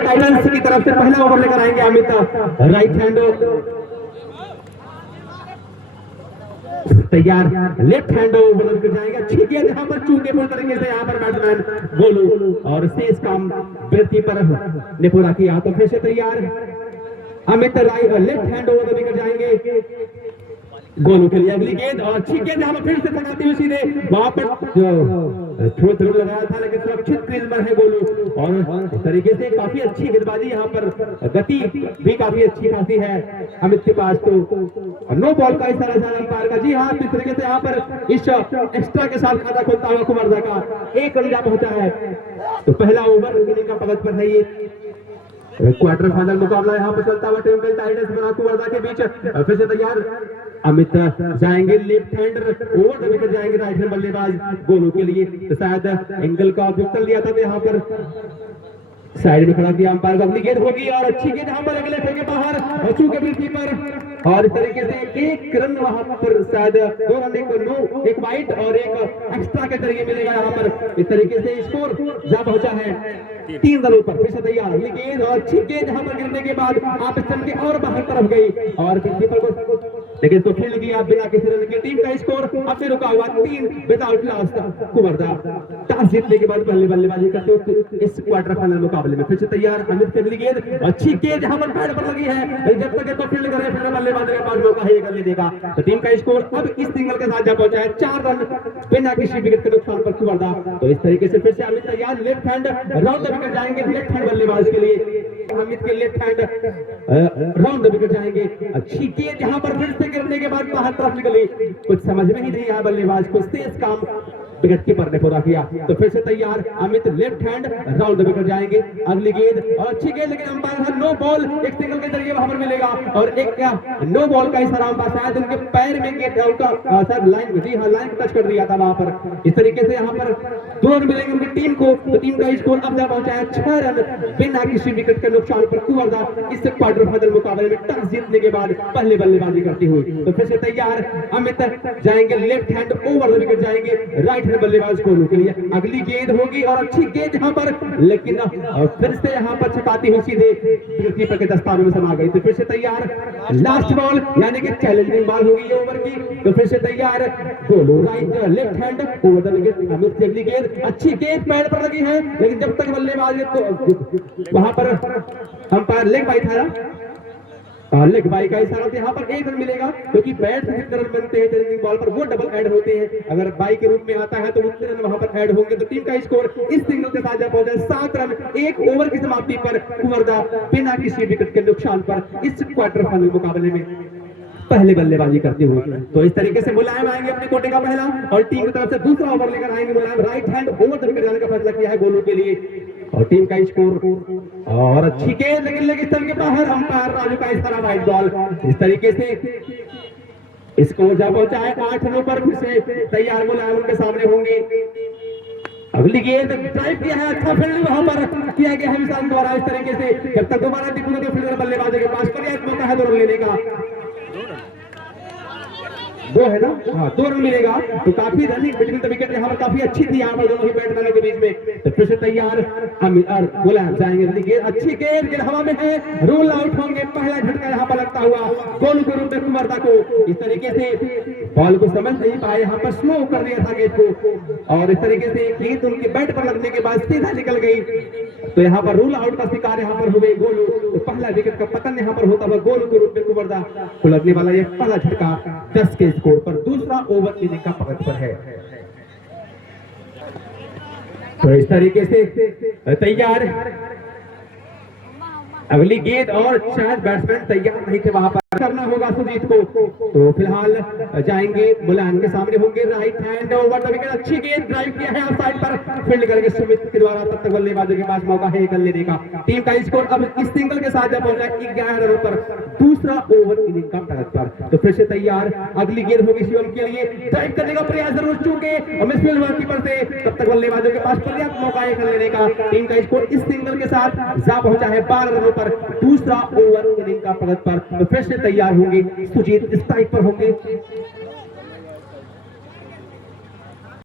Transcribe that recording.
Titans की तरफ से पहला ओवर लेकर आएंगे अमित, राइट हैंड तैयार, लेफ्ट हैंड ओवर लेकर जाएंगे। अच्छी गेंद यहाँ पर चूके पूरी तरीके से यहाँ पर बैट्समैन गोलू और शेष काम वृत्ति पर ने पूरा किया। तो फिर से तैयार अमित, लेफ्ट हैंड ओवर लेकर जाएंगे गोलू के लिए अगली गेंद, और अच्छी गेंद यहाँ पर फिर से थकाती हुई सीधे वहां पर जो थ्रो जरूर लगाया था लेकिन सुरक्षित क्रीज पर है गोलू। और इस तरीके से काफी अच्छी गेंदबाजी यहाँ पर, गति भी काफी अच्छी खासी है अमित के पास। तो नो बॉल का इशारा था अंपायर का। जी हाँ, इस तरीके से यहाँ पर इस एक्स्ट्रा के साथ खाता खोलता हुआ कुमारदा का एक रन पहुंचा है। तो पहला ओवर इनिंग का पगत पर है ये। क्वार्टर फाइनल मुकाबला यहाँ पर चलता हुआ टेम्पल टाइटंस बना कुमारदा के बीच। फिर से तैयार अमित जाएंगे, लेफ्ट हैंड ओवर विकेट जाएंगे राइट हैंड बल्लेबाज गोलू के लिए। तो शायद एंगल का ऑब्जेक्शन लिया था, तो यहाँ पर साइड में खड़ा किया अंपायर को। अगली गेंद होगी और अच्छी गेंद यहाँ पर अगले फेंके बाहर और चूके कीपर, और इस तरीके से एक रन वहां पर शायद 2 रन, एक वाइड और एक एक्स्ट्रा के जरिए मिलेगा यहाँ पर। इस तरीके से स्कोर जा पहुंचा है 3 रनों पर। फिर से तैयार अगली गेंद और अच्छी गेंद यहाँ पर गिरने के बाद आप चल के और बाहर तरफ गई और कीपर को लेकिन तो फील्ड किया बिना किसी रन के। टीम का स्कोर अब से रुका हुआ 3 विदाउट लॉस। कुमारदा टॉस जीतने के बाद पहले बल्लेबाजी करते हुए इस क्वार्टर फाइनल मुकाबले में। फिर से तैयार अमित की अगली गेंद, अच्छी गेंद यहाँ पर पैड पर लगी है, जब तक तो फील्ड करे फिर बल्लेबाज के पास मौका है करने देगा। तो टीम का स्कोर अब इस सिंगल के साथ जा पहुंचा है 4 रन बिना किसी विकेट के नुकसान पर कुमारदा। तो इस तरीके से फिर से अमित तैयार, left hand round the wicket जाएंगे लेफ्ट हैंड बल्लेबाज के लिए। अमित के left hand round the wicket जाएंगे। अच्छी गेंद यहाँ पर फिर से गिरने के बाद बाहर तरफ निकली, कुछ समझ में ही नहीं आया बल्लेबाज को, शेष काम विकेट कीपर ने पूरा किया। तो फिर से तैयार Amit, left hand round the wicket जाएंगे। अगली गेंद और अच्छी गेंद लेकिन अंपायर नो बॉल, एक सिंगल के जरिए वहां पर मिलेगा और एक क्या नो बॉल का इशारा अंपायर, शायद उनके पैर में उनका शायद लाइन, जी हाँ लाइन टच कर दिया था वहां पर। इस तरीके से यहाँ पर 2 रन मिलेंगे उनकी टीम को। तो टीम का स्कोर अब जा पहुंचा है 6 रन बिना किसी विकेट के नुकसान पर कुमारदा इस क्वार्टर फाइनल मुकाबले में टॉस जीतने के बाद पहले बल्लेबाजी करती हुई। तो फिर से तैयार अमित जाएंगे, left hand over the wicket जाएंगे राइट हैंड बल्लेबाज गोलू के लिए। अगली गेंद होगी और अच्छी गेंद यहाँ पर, लेकिन फिर से यहाँ पर छकाती हुई सीधे कीपर के दस्ताने में समा गई। तो फिर से तैयार लास्ट बॉल यानी कि चैलेंजिंग बॉल होगी ओवर की। तो फिर से तैयार Golu, right left hand over the wicket. Amit की अगली गेंद, अच्छी गेंद पैड पर लगी है लेकिन जब तक बल्लेबाज तो वहां पर अंपायर लेग बाई था, लेग बाई का इशारा। यहाँ पर 1 रन मिलेगा क्योंकि बैट से जितने रन बनते हैं चैलेंजिंग बॉल पर वो डबल ऐड होते हैं, अगर बाई के रूप में आता है तो उतने रन वहां पर ऐड होंगे। तो टीम का स्कोर इस सिंगल के साथ जा पहुंचा 7 रन 1 ओवर की समाप्ति पर कुमारदा बिना किसी विकेट के नुकसान पर इस क्वार्टर फाइनल मुकाबले में पहले बल्लेबाजी करते हुए। तो इस तरीके से मुलायम आएंगे अपने कोटे का पहला और टीम की तरफ से दूसरा ओवर लेकर आएंगे Mulayam, right hand over the wicket जाने का फैसला किया है गोलू के लिए। और टीम का स्कोर और अच्छी गेंद लेकिन लेग स्टंप के बाहर, अंपायर राजू का इशारा वाइड बॉल। इस तरीके से स्कोर जा पहुंचा है 8 रनों पर। फिर से तैयार मुलायम उनके सामने होंगे। अगली गेंद ड्राइव किया है, अच्छा फील्ड वहां पर किया गया है विशाल द्वारा। इस तरीके से जब तक दोबारा दिखूंगे तो फील्डर बल्लेबाजों के पास पर्याप्त मौका है 2 रन लेने का। 2 है ना, हाँ 2 रन मिलेगा। तो काफी रनिंग बिटवीन द विकेट यहाँ पर काफी अच्छी थी यहाँ पर दोनों ही बैट्समैनों के बीच में। तो फिर से तैयार अमित और मुलायम जाएंगे, अच्छी गेंद हवा में है, रूल आउट होंगे। पहला झटका यहाँ पर लगता हुआ गोलू के रूप में कुमारदा को। इस तरीके से बॉल को समझ नहीं पाए, यहाँ पर स्लो कर दिया था गेंद को और इस तरीके से गेंद उनके बैट पर लगने के बाद सीधा निकल गई। तो यहाँ पर रूल आउट का शिकार यहाँ पर हुए गोलू। तो पहला विकेट का पतन यहाँ पर होता हुआ गोलू के रूप में कुमारदा को लगने वाला ये पहला झटका 10 के स्कोर पर दूसरा ओवर इनिंग का पकड़ पर है। तो इस तरीके से तैयार अगली गेंद और शायद बैट्समैन तैयार नहीं थे वहां पर, करना होगा सुजीत को। तो फिलहाल जाएंगे मुलायम के सामने होंगे, right hand over the wicket. अच्छी गेंद ड्राइव किया है ऑफ साइड पर, फील्ड करके सुमित के द्वारा तब तक बल्लेबाजों के पास मौका है कर लेने का। टीम का स्कोर अब इस सिंगल के साथ पहुंचा 11 रनों पर दूसरा ओवर इनिंग का प्रगति पर। तो फिर से तैयार अगली गेंद होगी शिवम के लिए, ड्राइव करने का प्रयास जरूर चूके और मिसफील्ड कीपर से तब तक बल्लेबाजों के पास पर्याप्त मौका है कर लेने का। टीम का स्कोर इस सिंगल के साथ जा पहुंचा है 12 रनों पर दूसरा ओवर इनिंग का प्रगति पर। तो फिर से तैयार होंगे सुजीत, स्ट्राइक पर होंगे।